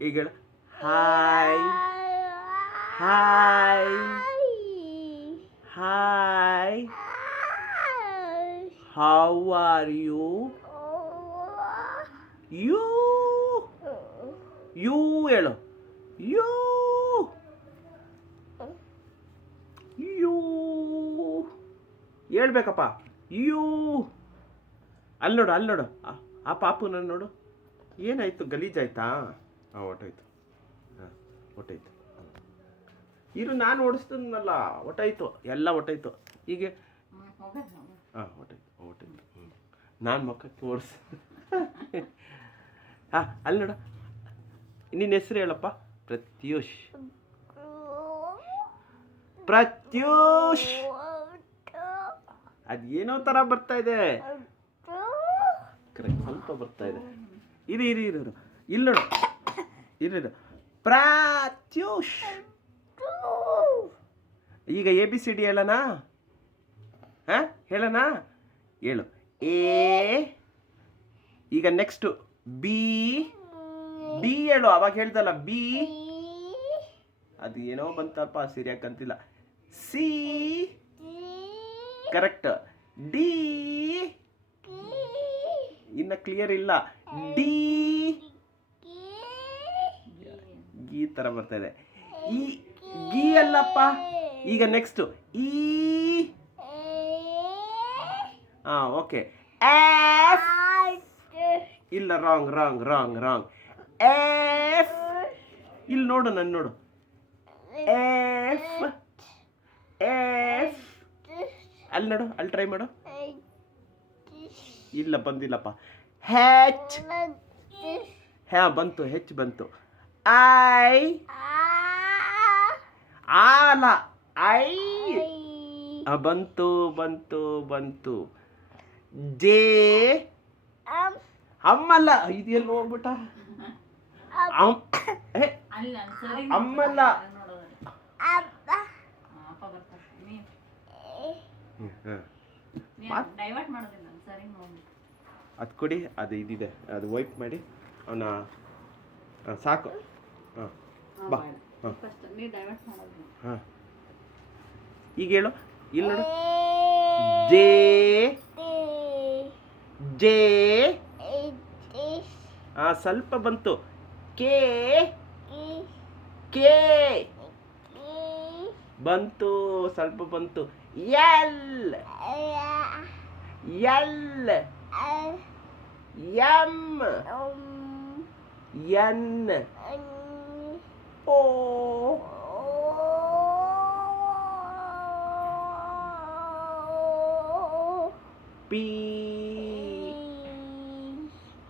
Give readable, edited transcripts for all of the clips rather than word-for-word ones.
ಈಗ ಹೇಳು hi hi hi how are you you you ಹೇಳು ಯು ಯು ಹೇಳ್ಬೇಕಪ್ಪ ಯು ಅಲ್ಲಿ ನೋಡು ಅಲ್ಲಿ ನೋಡು ಆ ಪಾಪು ನಾನು ನೋಡು ಏನಾಯ್ತು ಗಲೀಜಾಯ್ತಾ ಹಾಂ ಹೊಟ್ಟೋಯ್ತು ಹಾಂ ಹೊಟ್ಟೋಯ್ತು ಇರು ನಾನು ಓಡಿಸ್ತೀನಲ್ಲ ಹೊಟ್ಟೋಯ್ತು ಎಲ್ಲ ಹೊಟ್ಟೋಯ್ತು ಹೀಗೆ ಹಾಂ ಹೊಟ್ಟೋಯ್ತು ನಾನು ಮಕ್ಕಕ್ಕೆ ಓಡಿಸ್ ಹಾಂ ಅಲ್ಲಿ ನೋಡು ನಿನ್ನ ಹೆಸರು ಹೇಳಪ್ಪ ಪ್ರತ್ಯೂಷ್ ಪ್ರತ್ಯೂಷ್ ಅದೇನೋ ಥರ ಬರ್ತಾ ಇದೆ ಕರೆಕ್ಟ್ ಸ್ವಲ್ಪ ಬರ್ತಾ ಇದೆ ಇರು ಇಲ್ಲಿ ನೋಡು ಇರು ಪ್ರತ್ಯೂಷ್ ಈಗ ABCD ಹೇಳೋಣ ಹಾಂ ಹೇಳೋಣ ಹೇಳು ಎ ಈಗ ನೆಕ್ಸ್ಟು ಬಿ ಡಿ ಹೇಳು ಅವಾಗ ಹೇಳ್ದಲ್ಲ ಬಿ ಅದು ಏನೋ ಬಂತಪ್ಪ ಸರಿಯಾಗಿ ಕಂತಿಲ್ಲ ಸಿ ಕರೆಕ್ಟ್ ಡಿ ಇನ್ನು ಕ್ಲಿಯರ್ ಇಲ್ಲ ಡಿ ಈ ಥರ ಬರ್ತಾ ಇದೆ ಈ ಗಿ ಅಲ್ಲಪ್ಪ ಈಗ ನೆಕ್ಸ್ಟು ಈ ಹಾಂ ಓಕೆ ಎಫ್ ಇಲ್ಲ ರಾಂಗ್ ಎಫ್ ಇಲ್ಲಿ ನೋಡು ನಾನು ನೋಡು ಎಫ್ ಎಫ್ ಅಲ್ಲಿ ನೋಡು ಅಲ್ಲಿ ಟ್ರೈ ಮಾಡು ಇಲ್ಲ ಬಂದಿಲ್ಲಪ್ಪ ಹೆಚ್ ಹಾಂ ಬಂತು ಹೆಚ್ ಬಂತು ಐ ಆಲ ಐ ಬಂತು ಜೆ ಅಮ್ಮಲ್ಲ ಇದೆಲ್ಲ ಹೋಗ್ಬಿಟ್ಟ ಅಮ್ಮಲ್ಲ ಅದು ಕೊಡಿ ಅದು ಇದಿದೆ ಅದು ವೈಪ್ ಮಾಡಿ ಅವನ ಸಾಕು ಹಾಂ ಬಾ ಹಾಂ ಈಗ ಹೇಳು ಇಲ್ಲಿ ನೋಡು ಜೆ ಜೆ ಹಾಂ ಸ್ವಲ್ಪ ಬಂತು ಕೆ ಕೆ ಬಂತು ಸ್ವಲ್ಪ ಬಂತು L L M N O P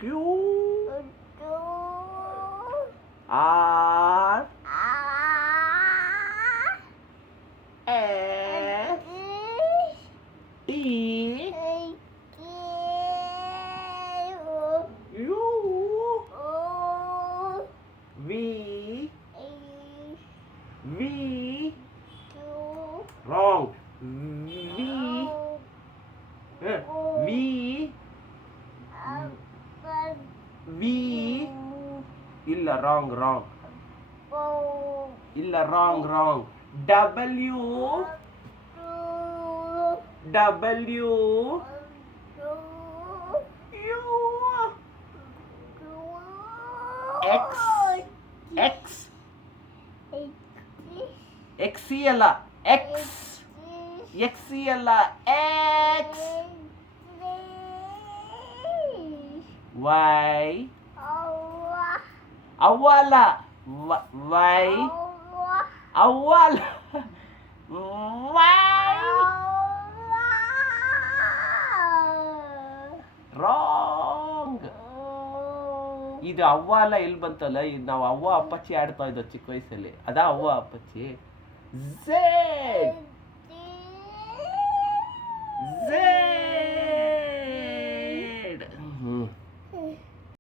Q R S T U V wrong V ಇಲ್ಲ ರಾಂಗ್ ಇಲ್ಲ ರಾಂಗ್ ಡಬ್ಲ್ಯೂ ಯು ಎಕ್ಸ್ ಎಕ್ಸಿ ಅಲ್ಲ ಎಕ್ಸ್ ಎಕ್ಸಿ ಅಲ್ಲ ಎಕ್ಸ್ ವೈ ಅವ್ವಲ್ಲ ವೈ ಅವ್ವಲ್ಲ ವೈ ರಾಂಗ್ ಇದು ಅವ್ವ ಅಲ್ಲ ಎಲ್ಲಿ ಬಂತಲ್ಲ ಇದು ನಾವು ಅವ್ವ ಅಪ್ಪಚ್ಚಿ ಆಡ್ತಾ ಇದ್ದೋ ಚಿಕ್ಕ ವಯಸ್ಸಲ್ಲಿ ಅದಾ ಅವ್ವ ಅಪ್ಪಚ್ಚಿ ಝೆಡ್